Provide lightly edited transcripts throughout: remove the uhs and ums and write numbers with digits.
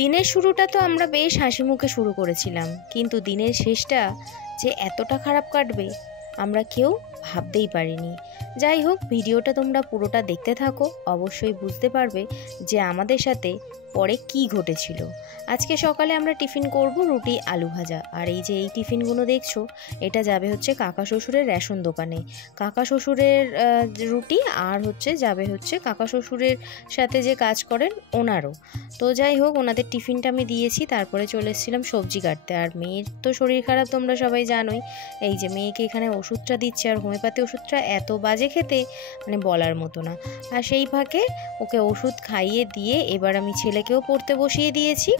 দিনের শুরুটা তো আমরা বেশ হাসি মুখে শুরু করেছিলাম, কিন্তু দিনের শেষটা যে এতটা খারাপ কাটবে আমরা কেউ ভাবতেই পারিনি। যাই হোক, ভিডিওটা তোমরা পুরোটা দেখতে থাকো, অবশ্যই বুঝতে পারবে যে আমাদের সাথে পরে কি ঘটেছিল। আজকে সকালে আমরা টিফিন করব রুটি আলু ভাজা, আর এই যে এই টিফিনগুলো দেখছো এটা যাবে হচ্ছে কাকা শ্বশুরের রেশন দোকানে। কাকা শ্বশুরের রুটি আর যাবে হচ্ছে কাকা শ্বশুরের সাথে যে কাজ করেন ওনারও। তো যাই হোক, ওনাদের টিফিনটা আমি দিয়েছি, তারপরে চলে এসেছিলাম সবজি কাটতে। আর মেয়ের তো শরীর খারাপ তোমরা সবাই জানোই, এই যে মেয়েকে এখানে ওষুধটা দিচ্ছে, আর হোমিওপ্যাথি ওষুধটা এত বাজে খেতে মানে বলার মতো না। আর সেই ফাঁকে ওকে ওষুধ খাইয়ে দিয়ে এবার আমি ছেলেকেও পড়তে বসিয়ে দিয়েছি।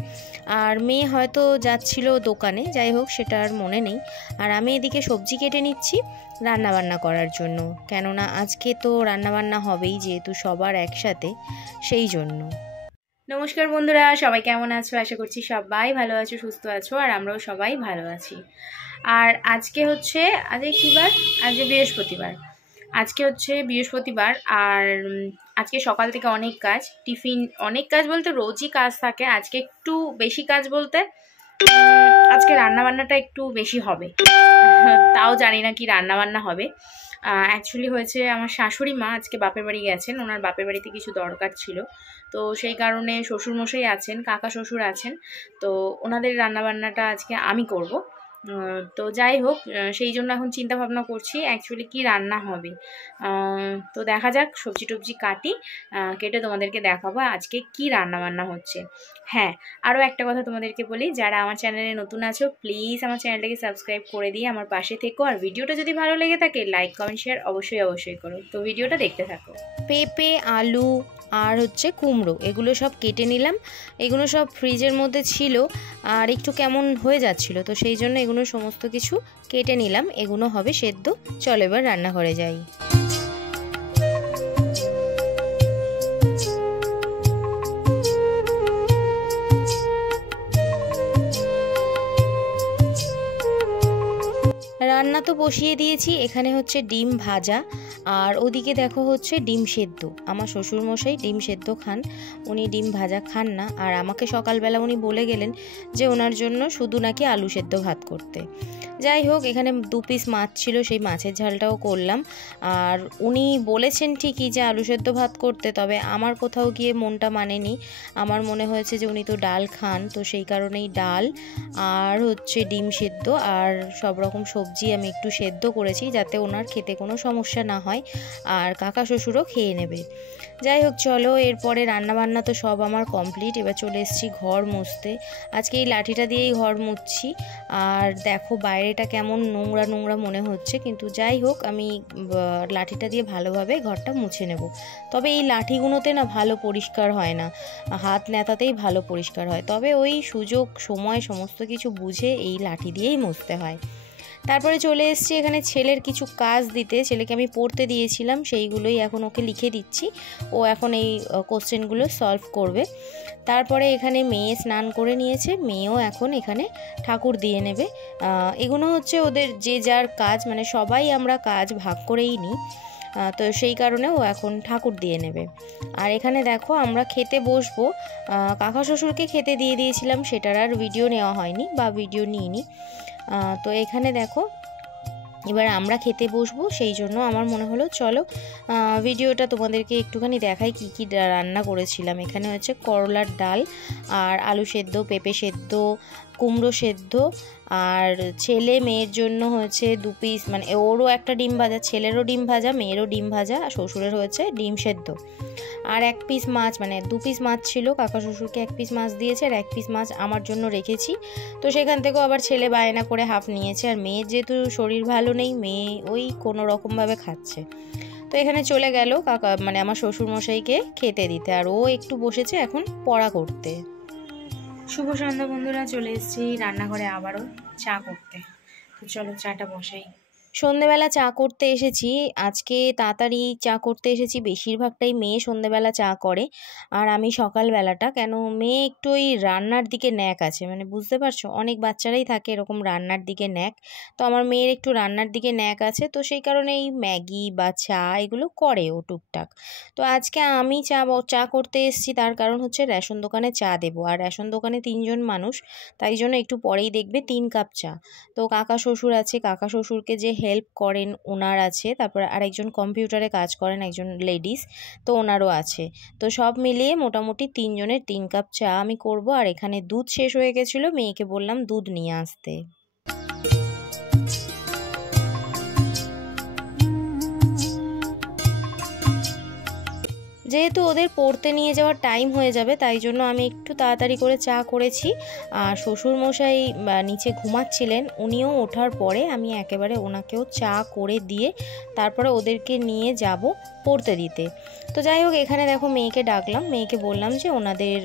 আর মেয়ে হয়তো যাচ্ছিল দোকানে, যাই হোক সেটা আর মনে নেই। আর আমি এদিকে সবজি কেটে নিচ্ছি রান্নাবান্না করার জন্য, কেননা আজকে তো রান্নাবান্না হবেই যেহেতু সবার একসাথে, সেই জন্য। নমস্কার বন্ধুরা, সবাই কেমন আছো? আশা করছি সবাই ভালো আছো, সুস্থ আছো, আর আমরাও সবাই ভালো আছি। আর আজকে কি বার? আজকে বৃহস্পতিবার। আজকে বৃহস্পতিবার, আর আজকে সকাল থেকে অনেক কাজ, অনেক কাজ বলতে রোজই কাজ থাকে, আজকে একটু বেশি কাজ বলতে আজকে রান্নাবান্নাটা একটু বেশি হবে। তাও জানি না কি রান্নাবান্না হবে। অ্যাকচুয়ালি হয়েছে, আমার শাশুড়ি মা আজকে বাপের বাড়ি গেছেন, ওনার বাপের বাড়িতে কিছু দরকার ছিল, তো সেই কারণে শ্বশুরমশাই আছেন, কাকা শ্বশুর আছেন, তো ওনাদের রান্নাবান্নাটা আজকে আমি করব। তো যাই হোক, সেই জন্য এখন চিন্তা ভাবনা করছি অ্যাকচুয়ালি কি রান্না হবে। তো দেখা যাক, সবজি টবজি কেটে তোমাদেরকে দেখাবো আজকে কি রান্না বান্না হচ্ছে। হ্যাঁ, আরও একটা কথা তোমাদেরকে বলি, যারা আমার চ্যানেলে নতুন আছো প্লিজ আমার চ্যানেলটাকে সাবস্ক্রাইব করে দিয়ে আমার পাশে থেকো, আর ভিডিওটা যদি ভালো লেগে থাকে লাইক কমেন্ট শেয়ার অবশ্যই করো। তো ভিডিওটা দেখতে থাকো। পেঁপে, আলু আর কুমড়ো এগুলো সব কেটে নিলাম। এগুলো সব ফ্রিজের মধ্যে ছিল আর একটু কেমন হয়ে যাচ্ছিল, তো সেই জন্য এগুলো সমস্ত কিছু কেটে নিলাম। এগুলো হবে সেদ্ধ। চলো এবার রান্নাঘরে যাই। রান্না তো বসিয়ে দিয়েছি, এখানে ডিম ভাজা, আর ওদিকে দেখো ডিম সেদ্ধ। আমার শ্বশুরমশাই ডিম সেদ্ধ খান, উনি ডিম ভাজা খান না। আর আমাকে সকালবেলা উনি বলে গেলেন যে ওনার জন্য শুধু নাকি আলু সেদ্ধ ভাত করতে। যাই হোক, এখানে 2 পিস মাছ ছিল, সেই মাছের ঝালটাও করলাম। আর উনি বলেছেন ঠিকই যে আলু সেদ্ধ ভাত করতে, তবে আমার কোথাও গিয়ে মনটা মানেনি। আমার মনে হয়েছে যে উনি তো ডাল খান, তো সেই কারণেই ডাল আর ডিম সেদ্ধ আর সব রকম সবজি আমি একটু সেদ্ধ করেছি, যাতে ওনার খেতে কোনো সমস্যা না হয়, আর কাকা শ্বশুরও খেয়ে নেবে। যাই হোক, চলো এরপরে রান্নাবান্না তো সব আমার কমপ্লিট। এবার চলে এসেছি ঘর মুছতে। আজকে এই লাঠিটা দিয়েই ঘর মুছছি। আর দেখো বাইরেটা কেমন নোংরা নোংরা মনে হচ্ছে, কিন্তু যাই হোক আমি লাঠিটা দিয়ে ভালোভাবে ঘরটা মুছে নেব। তবে এই লাঠিগুলোতে না ভালো পরিষ্কার হয় না, হাত নেতাতেই ভালো পরিষ্কার হয়, তবে ওই সুযোগ সময় সমস্ত কিছু বুঝে এই লাঠি দিয়েই মুছতে হয়। তারপরে চলে এসেছি এখানে ছেলের কিছু কাজ দিতে। ছেলেকে আমি পড়তে দিয়েছিলাম, সেইগুলোই এখন ওকে লিখে দিচ্ছি। ও এখন এই কোশ্চেনগুলো সলভ করবে। তারপরে এখানে মেয়ে স্নান করে নিয়েছে, মেয়েও এখন এখানে ঠাকুর দিয়ে নেবে। এগুলো ওদের যে যার কাজ, মানে সবাই আমরা কাজ ভাগ করেই নিই, তো সেই কারণে ও এখন ঠাকুর দিয়ে নেবে। আর এখানে দেখো আমরা খেতে বসবো। কাকা শ্বশুরকে খেতে দিয়ে দিয়েছিলাম, সেটার আর ভিডিও নেওয়া হয়নি বা ভিডিও নিইনি। তো এখানে দেখো এবার আমরা খেতে বসবো, সেই জন্য আমার মনে হলো চলো ভিডিওটা তোমাদেরকে একটুখানি দেখাই কি কি রান্না করেছিলাম। এখানে করলার ডাল আর আলু সেদ্ধ, পেঁপে সেদ্ধ, কুমড়ো সেদ্ধ, আর ছেলে মেয়ের জন্য 2 পিস, মানে ওরও একটা ডিম ভাজা, ছেলেরও ডিম ভাজা, মেয়েরও ডিম ভাজা, আর শ্বশুরের ডিম সেদ্ধ। আর 1 পিস মাছ, মানে 2 পিস মাছ ছিল, কাকা শ্বশুরকে 1 পিস মাছ দিয়েছে, আর 1 পিস মাছ আমার জন্য রেখেছি। তো সেখান থেকেও আবার ছেলে বায়না করে হাফ নিয়েছে। আর মেয়ের যেহেতু শরীর ভালো নেই, মেয়ে ওই কোনো রকমভাবে খাচ্ছে। তো এখানে চলে গেল কাকা, মানে আমার শ্বশুরমশাইকে খেতে দিতে, আর ও একটু বসেছে এখন পড়া করতে। শুভ সন্ধ্যা বন্ধুরা, চলে এসেছি রান্নাঘরে আবারও চা করতে। তো চলো চাটা বসাই। সন্ধেবেলা চা করতে এসেছি, আজকে তাড়াতাড়ি চা করতে এসেছি। বেশিরভাগটাই মেয়ে সন্ধেবেলা চা করে, আর আমি সকালবেলাটা। কেন মেয়ে একটু ওই রান্নার দিকে ন্যাক আছে, মানে বুঝতে পারছো, অনেক বাচ্চারাই থাকে এরকম রান্নার দিকে ন্যাক। তো আমার মেয়ের একটু রান্নার দিকে ন্যাক আছে, তো সেই কারণে এই ম্যাগি বা চা এগুলো করে ও টুকটাক। তো আজকে আমি চা করতে এসেছি, তার কারণ হচ্ছে রেশন দোকানে চা দেবো, আর রেশন দোকানে 3 জন মানুষ, তাই জন্য একটু পরেই দেখবে 3 কাপ চা। তো কাকা শ্বশুর আছে, কাকা শ্বশুরকে যে হেল্প করেন ওনার আছে, তারপর আরেকজন কম্পিউটারে কাজ করেন, একজন লেডিস, তো ওনারও আছে। তো সব মিলিয়ে মোটামুটি 3 জনের 3 কাপ চা আমি করব। আর এখানে দুধ শেষ হয়ে গেছিলো, মেয়েকে বললাম দুধ নিয়ে আসতে। যেহেতু ওদের পড়তে নিয়ে যাওয়ার টাইম হয়ে যাবে, তাই জন্য আমি একটু তাড়াতাড়ি করে চা করেছি। আর শ্বশুরমশাই নিচে ঘুমাচ্ছিলেন, উনিও ওঠার পরে আমি একেবারে ওনাকেও চা করে দিয়ে তারপরে ওদেরকে নিয়ে যাব পড়তে দিতে। তো যাই হোক, এখানে দেখো মেয়েকে ডাকলাম, মেয়েকে বললাম যে ওনাদের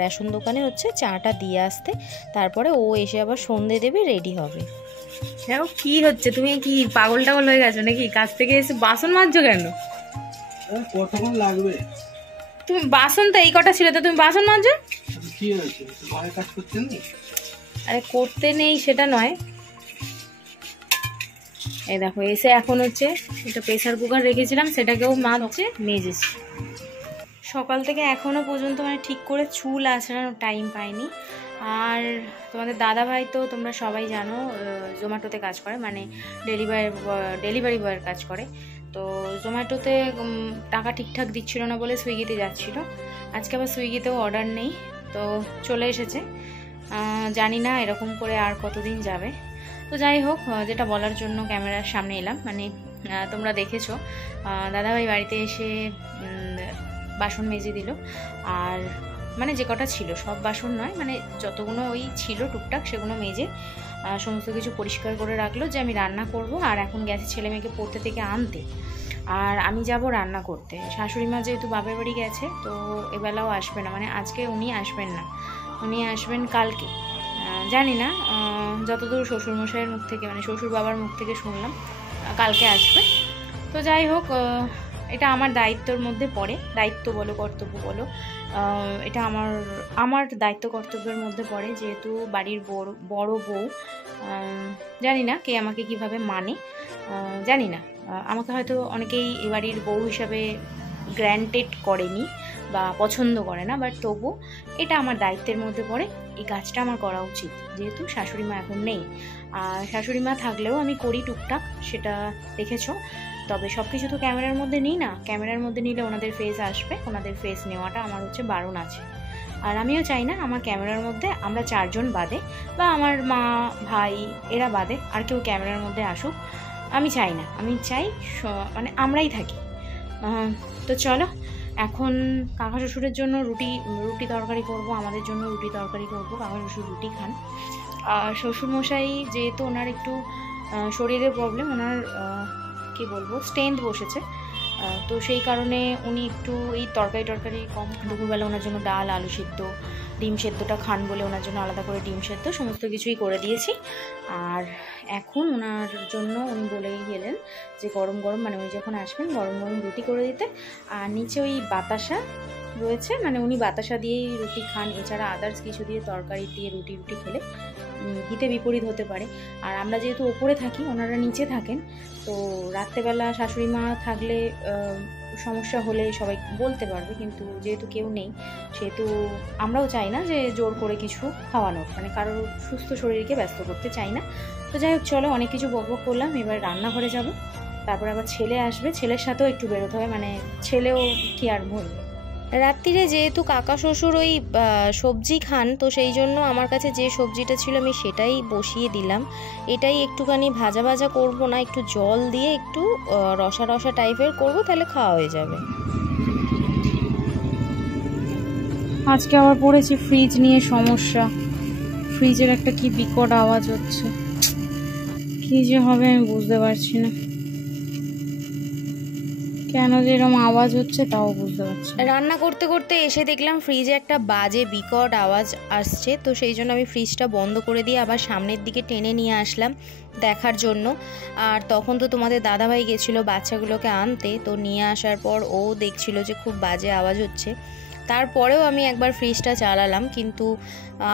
রেশন দোকানে হচ্ছে চাটা দিয়ে আসতে, তারপরে ও এসে আবার সন্ধে দেবে, রেডি হবে। দেখো কি হচ্ছে, তুমি কি পাগল টাগল হয়ে গেছো নাকি? কাজ থেকে এসে বাসন মাজছো কেন? কতক্ষণ লাগবে? তুমি বাসন তো এই কটা ছিল, তো তুমি বাসন মাজছো? কি হয়েছে, ঘরে কাজ করছেন না? আরে করতে নেই সেটা নয়, এই দেখো এসে এখন হচ্ছে এটা প্রেসার কুকার রেখেছিলাম, সেটাকেও মাজছে, মেজেছি। সকাল থেকে এখনো পর্যন্ত মানে ঠিক করে চুল আঁচড়ানোর টাইম পাইনি। আর তোমাদের দাদা ভাই তো তোমরা সবাই জানো জোম্যাটোতে কাজ করে, মানে ডেলিভারি বয়ের কাজ করে। তো জোম্যাটোতে টাকা ঠিকঠাক দিচ্ছিল না বলে সুইগিতে যাচ্ছিল। আজকে আবার সুইগিতেও অর্ডার নেই, তো চলে এসেছে। জানি না এরকম করে আর কতদিন যাবে। তো যাই হোক, যেটা বলার জন্য ক্যামেরার সামনে এলাম, মানে তোমরা দেখেছো দাদাভাই বাড়িতে এসে বাসন মেজে দিল। আর মানে যে কটা ছিল, সব বাসন নয়, মানে যতগুলো ওই ছিল টুকটাক সেগুলো মেজে সমস্ত কিছু পরিষ্কার করে রাখলো, যে আমি রান্না করব। আর এখন গেছে ছেলে মেয়েকে পড়তে থেকে আনতে, আর আমি যাব রান্না করতে। শাশুড়ি মা যেহেতু বাপের বাড়ি গেছে, তো এবেলাও আসবে না, মানে আজকে উনি আসবেন না, উনি আসবেন কালকে। জানি না, যতদূর শ্বশুরমশাইয়ের মুখ থেকে, মানে শ্বশুর বাবার মুখ থেকে শুনলাম কালকে আসবে। তো যাই হোক, এটা আমার দায়িত্বর মধ্যে পড়ে, দায়িত্ব বলো কর্তব্য বলো, এটা আমার দায়িত্ব কর্তব্যের মধ্যে পড়ে, যেহেতু বাড়ির বড় বউ। জানি না কে আমাকে কিভাবে মানে, জানি না, আমাকে হয়তো অনেকেই এ বাড়ির বউ হিসাবে গ্র্যান্টেড করেনি বা পছন্দ করে না, বাট তবু এটা আমার দায়িত্বের মধ্যে পড়ে, এই কাজটা আমার করা উচিত, যেহেতু শাশুড়ি মা এখন নেই। আর শাশুড়ি মা থাকলেও আমি করি টুকটাক, সেটা দেখেছো। তবে সব কিছু তো ক্যামেরার মধ্যে নিই না, ক্যামেরার মধ্যে নিলে ওনাদের ফেস আসবে, ওনাদের ফেস নেওয়াটা আমার হচ্ছে বারণ আছে। আর আমিও চাই না আমার ক্যামেরার মধ্যে আমরা 4 জন বাদে, বা আমার মা ভাই এরা বাদে আর কেউ ক্যামেরার মধ্যে আসুক, আমি চাই না। আমি চাই মানে আমরাই থাকি। তো চলো, এখন কাকা শ্বশুরের জন্য রুটি তরকারি করব, আমাদের জন্য রুটি তরকারি করব। কাকা শ্বশুর রুটি খান। আর শ্বশুরমশাই যেহেতু ওনার একটু শরীরের প্রবলেম, ওনার কি বলবো স্ট্রেংথ বসেছে, তো সেই কারণে উনি একটু এই তরকারি কম। দুপুরবেলা ওনার জন্য ডাল, আলু সিদ্ধ, ডিম সেদ্ধটা খান বলে ওনার জন্য আলাদা করে ডিম সেদ্ধ সমস্ত কিছুই করে দিয়েছি। আর এখন ওনার জন্য উনি বলেই গেলেন যে গরম গরম, মানে উনি যখন আসবেন গরম গরম রুটি করে দিতে। আর নিচে ওই বাতাসা রয়েছে, মানে উনি বাতাসা দিয়েই রুটি খান, এছাড়া আদার্স কিছু দিয়ে তরকারি দিয়ে রুটি খেলে হিতে বিপরীত হতে পারে। আর আমরা যেহেতু ওপরে থাকি, ওনারা নিচে থাকেন, তো রাত্রেবেলা শাশুড়ি মা থাকলে সমস্যা হলে সবাই বলতে পারবে, কিন্তু যেহেতু কেউ নেই, সেহেতু আমরাও চাই না যে জোর করে কিছু খাওয়ানোর, মানে কারোর সুস্থ শরীরকে ব্যস্ত করতে চাই না। তো যাই হোক, চলো, অনেক কিছু বকবক করলাম, এবার রান্নাঘরে যাব। তারপর আবার ছেলে আসবে, ছেলের সাথেও একটু বেরোতে হবে, মানে ছেলেও কি আর বলবে। রাত্রিরে যেহেতু কাকা শ্বশুর ওই সবজি খান, তো সেই জন্য আমার কাছে যে সবজিটা ছিল আমি সেটাই বসিয়ে দিলাম। এটাই একটুখানি ভাজা ভাজা করবো না, একটু জল দিয়ে একটু রসা রসা টাইপের করব, তাহলে খাওয়া হয়ে যাবে। আজকে আবার পড়েছি ফ্রিজ নিয়ে সমস্যা, ফ্রিজের একটা কি বিকট আওয়াজ হচ্ছে, কি যে হবে আমি বুঝতে পারছি না। কেন যে এরকম আওয়াজ হচ্ছে তাও বুঝতে পারছি না। রান্না করতে করতে এসে দেখলাম ফ্রিজে একটা বাজে বিকট আওয়াজ আসছে, তো সেই জন্য আমি ফ্রিজটা বন্ধ করে দিয়ে আবার সামনের দিকে টেনে নিয়ে আসলাম দেখার জন্য। আর তখন তো তোমাদের দাদাভাই গেছিলো বাচ্চাগুলোকে আনতে, তো নিয়ে আসার পর ও দেখছিল যে খুব বাজে আওয়াজ হচ্ছে। তারপরেও আমি একবার ফ্রিজটা চালালাম, কিন্তু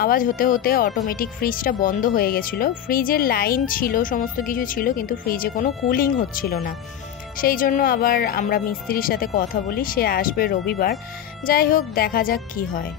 আওয়াজ হতে হতে অটোমেটিক ফ্রিজটা বন্ধ হয়ে গেছিলো। ফ্রিজের লাইন ছিল, সমস্ত কিছু ছিল, কিন্তু ফ্রিজে কোনো কুলিং হচ্ছিল না। সেই জন্য আবার আমরা মিস্ত্রির সাথে কথা বলি, সে আসবে রবিবার। যাই হোক, দেখা যাক কি হয়।